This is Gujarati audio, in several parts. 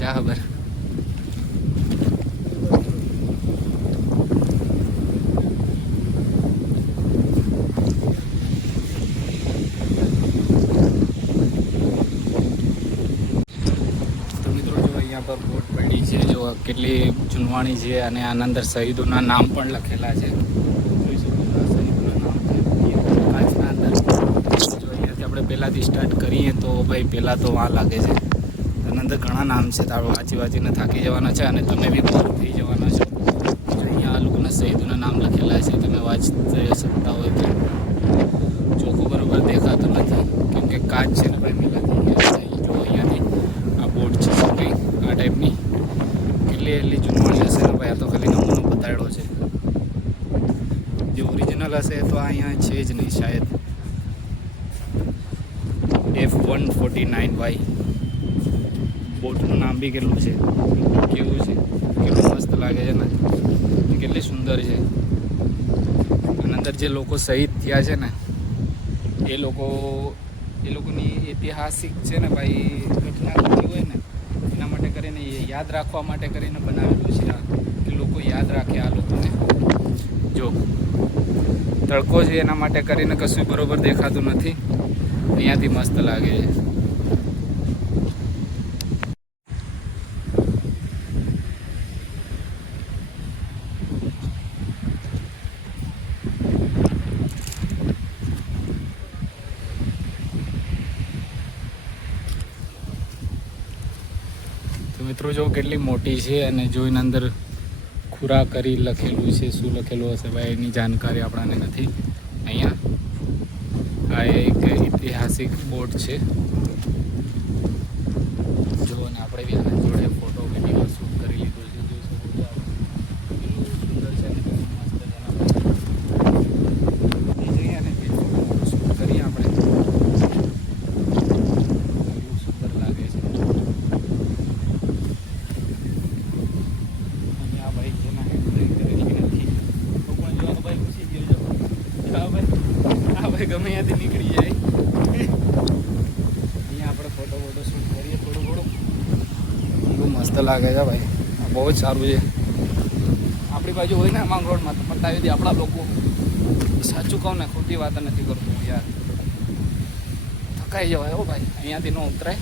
જા ખબર. તો મિત્રો જો અહીંયા પર બોટ પડી છે, જો કેટલી જૂનવાણી છે અને આના અંદર શહીદોના નામ પણ લખેલા છે. જોઈ શકો છો આ શહીદોના નામ છે કાચના અંદર. જો અહીંયાથી આપણે પહેલાંથી સ્ટાર્ટ કરીએ તો ભાઈ પહેલાં તો વાં લાગે છે. આના અંદર ઘણા નામ છે, તારો વાંચીને થાકી જવાના છે અને તમે બી બોર થઈ જવાના છો. જો અહીંયા આ લોકોના શહીદોના નામ લખેલા છે, તમે વાંચી શકતા હોય તો. ચોખ્ખું બરોબર દેખાતું નથી કેમ કે કાચ છે ને ભાઈ પહેલાંથી. જો અહીંયાથી આ બોટ છે કંઈ આ ટાઈપની એટલી જૂનવાણી હશે ને ભાઈ. આ તો ખાલી નમૂનો બતાડ્યો છે. જે ઓરિજિનલ હશે તો અહીંયા છે જ નહીં શાયદ. F149Y બોટનું નામ બી કેટલું છે, કેવું છે, કેટલું મસ્ત લાગે છે ને, કેટલી સુંદર છે. અને અંદર જે લોકો શહીદ થયા છે ને એ લોકોની ઐતિહાસિક છે ને ભાઈ ઘટના થતી હોય ને એના માટે કરીને યાદ રાખવા માટે કરીને બનાવેલું છે આ, કે લોકો યાદ રાખે આ લોકોને. જો તડકો છે એના માટે કરીને કશું બરોબર દેખાતું નથી. અહીંયાથી મસ્ત લાગે છે. તો મિત્રો જો કેટલી મોટી છે અને જો એના અંદર ખુરા કરી લખેલું છે, શું લખેલું હશે ભાઈ એની જાણકારી આપણને નથી. અહીંયા આ એક ઐતિહાસિક બોટ છે. જો અને આપણે બી આના જોડે ફોટો વિડીયો શૂટ કરી લીધો છે. જોઈ શકો છો કેટલું સુંદર છે ને કેટલું મસ્ત છે. જઈએ અને ફોટો શૂટ કરીએ આપણે. કેટલું સુંદર લાગે છે. ગમે ત્યાંથી નીકળી જાય. અહીંયા આપણે ફોટો શૂટ કરીએ થોડું બહુ મસ્ત લાગે છે ભાઈ. બહુ જ સારું છે. આપણી બાજુ હોય ને માંગરોળમાં તો પતાવી દે આપણા લોકો. સાચું કહું ને, ખોટી વાત નથી કરતું યાર. થકાઈ જવાય હો ભાઈ. અહીંયાથી ન ઉતરાય,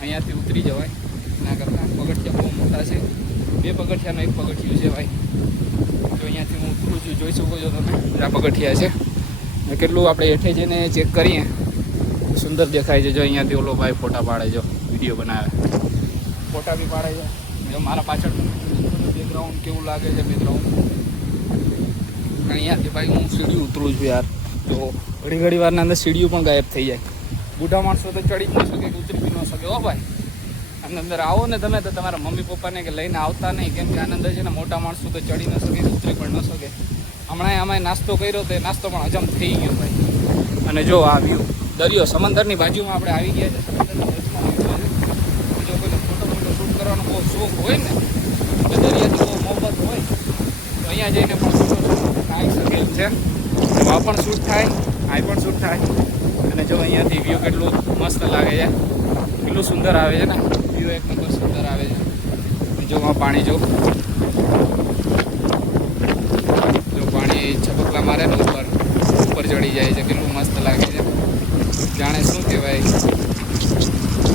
અહીંયાથી ઉતરી જવાય. એના કરતાં પગથિયા બહુ મોટા છે. 2 પગથિયાનો 1 પગથિયું છે ભાઈ. જો અહીંયાથી હું ઉતરું છું, જોઈ શકો છો તમે. આ પગથિયા છે. કેટલું આપણે હેઠે જઈને ચેક કરીએ સુંદર દેખાય છે. જો અહીંયાથી ઓલો ભાઈ ફોટા પાડે, જો વિડીયો બનાવે, ફોટા બી પાડે છે. જો મારા પાછળ બેકગ્રાઉન્ડ કેવું લાગે છે બેકગ્રાઉન્ડ. અહીંયાથી ભાઈ હું સીડી ઉતરું છું યાર. તો ઘડી વારના અંદર સીડીઓ પણ ગાયબ થઈ જાય. બુઢા માણસો તો ચડી જ ન શકે, ઉતરી બી ન શકે હો ભાઈ. આની અંદર આવો ને તમે તો તમારા મમ્મી પપ્પાને કે લઈને આવતા નહીં, કેમ કે આની અંદર છે ને મોટા માણસો તો ચડી ન શકે, ઉતરી પણ ન શકે. હમણાં અમે નાસ્તો કર્યો તો એ નાસ્તો પણ હજમ થઈ ગયો ભાઈ. અને જો આ વ્યૂ દરિયો સમંદરની બાજુમાં આપણે આવી ગયા છે. સમંદરની બાજુમાં જો કોઈને ફોટો શૂટ કરવાનો બહુ શોખ હોય ને, તો દરિયાથી બહુ મોહબ્બત હોય તો અહીંયા જઈને પણ ફોટો શૂટ આવી શકે એમ છે. આ પણ શૂટ થાય, આ પણ શૂટ થાય. અને જો અહીંયાથી વ્યૂ કેટલું મસ્ત લાગે છે, કેટલું સુંદર આવે છે ને વ્યૂ. એક નંબર સુંદર આવે છે. જો આ પાણી જો છપકલા મારે ને ઉપર ચડી જાય છે. કેટલું મસ્ત લાગે છે. જાણે શું કહેવાય,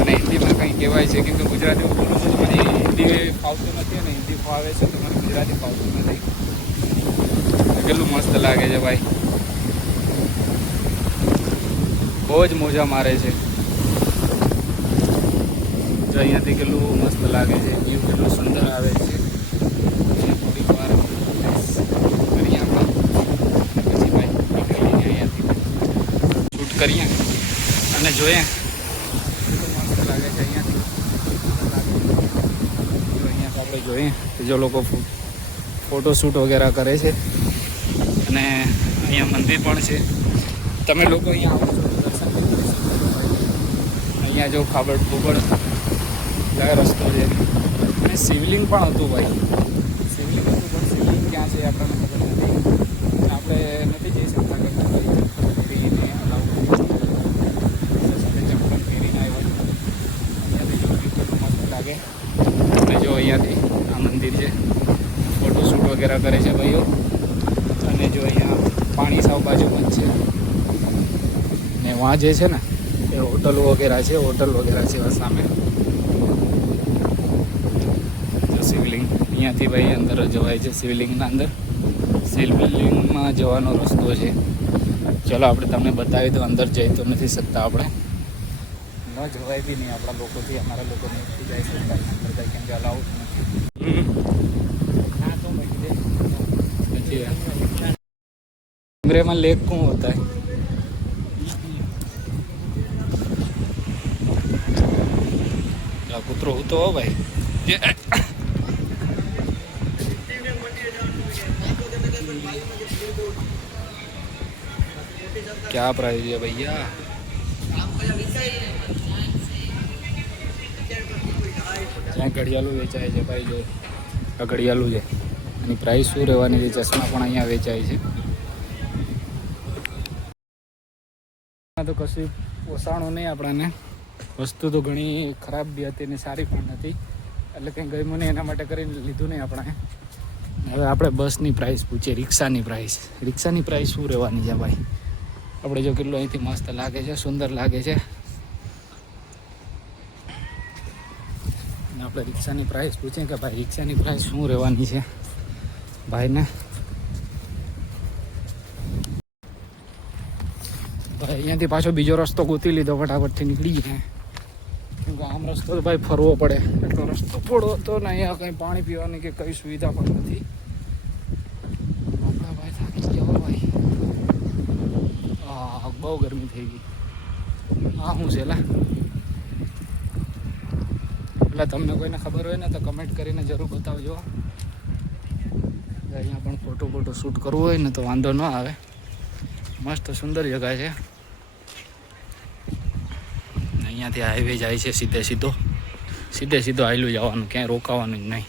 અને હિન્દીમાં કંઈ કહેવાય છે, કેમ કે ગુજરાતી બોલું છું મને હિન્દી ફાવતું નથી અને હિન્દી ફાવે છે તો મને ગુજરાતી ફાવતું નથી. કેટલું મસ્ત લાગે છે ભાઈ. બહુ જ મોજા મારે છે. જો અહીંયાથી કેટલું મસ્ત લાગે છે. વ્યૂ કેટલું સુંદર આવે છે. થોડીક વાર કરીએ આપણે, પછી ભાઈ નીકળીને અહીંયાથી શૂટ કરીએ અને જોઈએ કેટલું મસ્ત લાગે છે અહીંયાથી. જો અહીંયાથી આપણે જોઈએ કે જો લોકો ફોટો શૂટ વગેરે કરે છે. અને અહીંયા મંદિર પણ છે. તમે લોકો અહીંયા આવો છો તો દર્શન બી કરી શકો છો ભાઈ. અહીંયા જો ખાબડ ખોબડ રસ્તો છે. અને શિવલિંગ પણ હતું ભાઈ. શિવલિંગ હતું પણ શિવલિંગ ક્યાં છે આપણને ખબર નથી. આપણે નથી જઈ શકતા કે ફરીને અલાઉ સાથે ચંપલ પહેરીને આવ્યો. અહીંયાથી જો કેટલું મસ્ત લાગે. આ જે છે ને એ હોટલ વગેરે છે સામે શિવલિંગ, અહીંયાથી ભાઈ અંદર જવાય છે શિવલિંગના અંદર. શિવલિંગમાં જવાનો રસ્તો છે. ચલો આપણે તમને બતાવી દો. અંદર જઈ તો નથી શકતા આપણે, ન જવાય બી નહીં આપણા લોકોથી, અમારા લોકો નથી જઈ શકતા અંદર, કેમ કે અલાઉડ નથી. कमरे में लेक कौन होता है? क्या कुतरो तो हो भाई ये क्या प्राइस है भैया? ત્યાં ઘડિયાળું વેચાય છે ભાઈ. જો આ ઘડિયાળું છે, એની પ્રાઇસ શું રહેવાની છે? ચશ્મા પણ અહીંયા વેચાય છે. તો કશું પોસાણું નહીં આપણાને. વસ્તુ તો ઘણી ખરાબ બી હતી ને સારી પણ નથી, એટલે કંઈ ગમ્યું નહીં, એના માટે કરીને લીધું નહીં આપણે. હવે આપણે બસની પ્રાઇસ પૂછીએ, રિક્ષાની પ્રાઇસ શું રહેવાની છે ભાઈ? આપણે જો કેટલું અહીંથી મસ્ત લાગે છે, સુંદર લાગે છે. આપણે રિક્ષાની પ્રાઇસ પૂછીએ કે ભાઈ રિક્ષાની પ્રાઇસ શું રહેવાની છે ભાઈને. અહીંયાથી પાછો બીજો રસ્તો ગોતી લીધો, ફટાફટથી નીકળી ગયા. કેમ કે આમ રસ્તો તો ભાઈ ફરવો પડે, એટલો રસ્તો થોડો હતો ને. અહીંયા કંઈ પાણી પીવાની કે કંઈ સુવિધા પણ નથી. આપણા ભાઈ થાકી ગયા ભાઈ. હા, બહુ ગરમી થઈ ગઈ. હા શું છે લા? એટલે તમને કોઈને ખબર હોય ને તો કમેન્ટ કરીને જરૂર બતાવજો. અહીંયા પણ ફોટો શૂટ કરવું હોય ને તો વાંધો ન આવે. મસ્ત સુંદર જગ્યા છે. અહીંયાથી હાઈવે જાય છે સીધો હાઈલું જવાનું, ક્યાંય રોકાવાનું જ નહીં.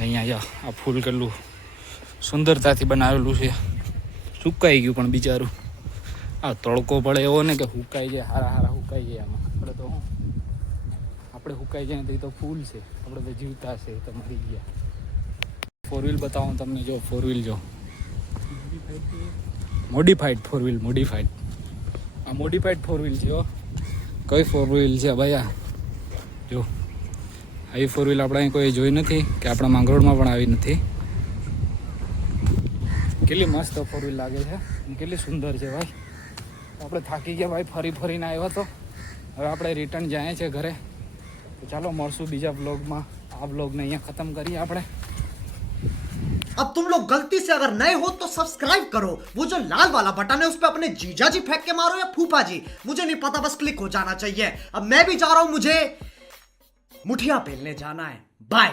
અહીંયા જા આ ફૂલ કેટલું સુંદરતાથી બનાવેલું છે. સુકાઈ ગયું પણ બિચારું. આ તડકો પડે એવો ને કે સુકાઈ જાય, હારા સુકાઈ જાય. આમાં આપણે તો સુકાઈ જાય ને તો ફૂલ છે, આપણે તો જીવતા છે, તો મરી ગયા. 4 વ્હીલ બતાવું તમને. જો 4 વ્હીલ જો મોડિફાઈડ 4 વ્હીલ, આ મોડિફાઈડ 4 વ્હીલ છે. કઈ 4 વ્હીલ છે ભાઈ? આ જો આવી 4 વ્હીલ આપણે અહીં કોઈ જોઈ નથી, કે આપણા માંગરોળમાં પણ આવી નથી. કેટલી મસ્ત 4 વ્હીલ લાગે છે, કેટલી સુંદર છે ભાઈ. આપણે થાકી ગયા ભાઈ, ફરીને આવ્યા તો હવે આપણે રિટર્ન જાય છે ઘરે. તો ચાલો મળશું બીજા બ્લોગમાં. આ બ્લોગને અહીંયા ખતમ કરીએ આપણે. अब तुम लोग गलती से अगर नए हो तो सब्सक्राइब करो, वो जो लाल वाला बटन है उस पे अपने जीजा जी फेंक के मारो या फूफा जी, मुझे नहीं पता, बस क्लिक हो जाना चाहिए. अब मैं भी जा रहा हूं, मुझे मुठिया बेलने जाना है. बाय.